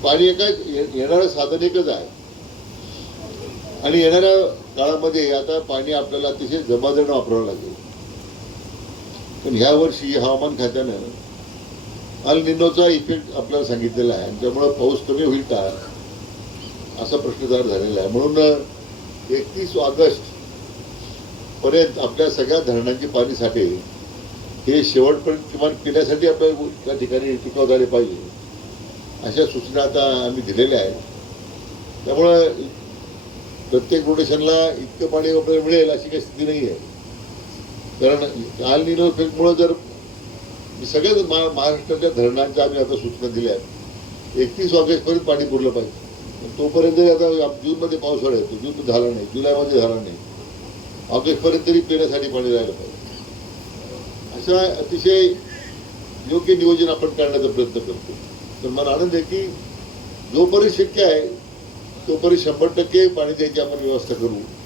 पाणी येणारं साधन एकच आहे आणि येणाऱ्या काळामध्ये आता पाणी आपल्याला अतिशय जबाबदारीने वापरावं लागेल. पण ह्या वर्षी हवामान खात्यानं अल निनोचा इफेक्ट आपल्याला सांगितलेला आहे. त्यामुळे पाऊस कमी होईल का असा प्रश्न तयार झालेला आहे. म्हणून 31 ऑगस्ट पर्यंत आपल्या सगळ्या धरणांची पाणी साठे हे शेवटपर्यंत किमान पिण्यासाठी आपल्याला त्या ठिकाणी टिकवता आले पाहिजे अशा सूचना आता आम्ही दिलेल्या आहेत. त्यामुळं प्रत्येक रोटेशनला इतकं पाणी आपल्याला मिळेल अशी काही स्थिती नाही आहे. कारण अल निनो इफेक्टमुळं जर सगळ्याच महाराष्ट्राच्या धरणांच्या आम्ही आता सूचना दिल्या आहेत. 31 ऑगस्टपर्यंत पाणी पुरलं पाहिजे. तोपर्यंत आता जूनमध्ये पावसाळा येतो, जून झाला नाही, जुलैमध्ये झाला नाही, ऑगस्टपर्यंत तरी पिण्यासाठी पाणी राहिलं पाहिजे. अशा अतिशय योग्य नियोजन आपण करण्याचा प्रयत्न करतो. तर मला आनंद आहे की जोपर्यंत शक्य आहे तोपर्यंत 100% पाणी द्यायची आपण व्यवस्था करू.